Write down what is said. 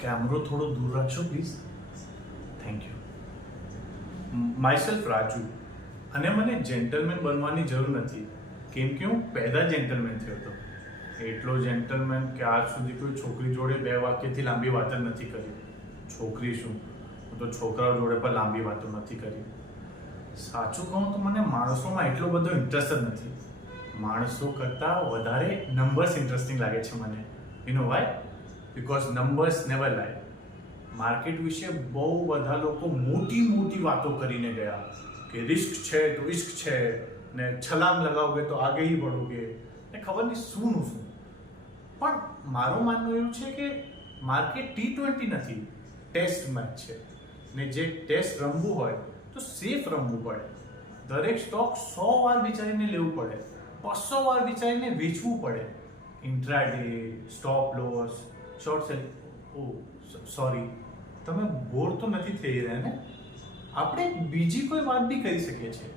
कैमरो थोड़ो दूर રાખશો please. Thank you. Myself Raju, અને મને જેન્ટલમેન બનવાની જરૂર નથી, કેમ કે હું પેદા જેન્ટલમેન થયો હતો. એટલો જેન્ટલમેન કે આજ સુધી કોઈ છોકરી જોડે 2 વાક્યથી લાંબી વાત જ નથી કરી. છોકરી શું, હું તો છોકરાઓ જોડે પણ લાંબી વાતો નથી કરી. સાચું કહું તો મને માણસોમાં એટલો બધો ઇન્ટરેસ્ટ જ નથી. માણસો કરતાં વધારે નંબર્સ ઇન્ટરેસ્ટિંગ લાગે છે મને. You know why? Because numbers never lie. Market વિશે બહુ બધા લોકો મોટી મોટી વાતો કરીને ગયા કે રિસ્ક છે તો ઇશ્ક છે ને છલાંગ લગાવોગે તો આગે ही बढ़ोगे ને ખબર નહીં શું શું. પણ મારું માનવું એવું છે કે માર્કેટ T20 નથી, ટેસ્ટ મેચ છે. ને જે ટેસ્ટ રમવું હોય તો સેફ રમવું પડે. દરેક સ્ટોક 100 વાર વિચારીને લેવું પડે, 500 વાર વિચારીને વેચવું પડે. Intraday, stop loss, short sell. Oh sorry, તમે બોર તો નથી થઈ રહ્યા ને? આપણે બીજી કોઈ વાત બી કરી શકીએ છીએ.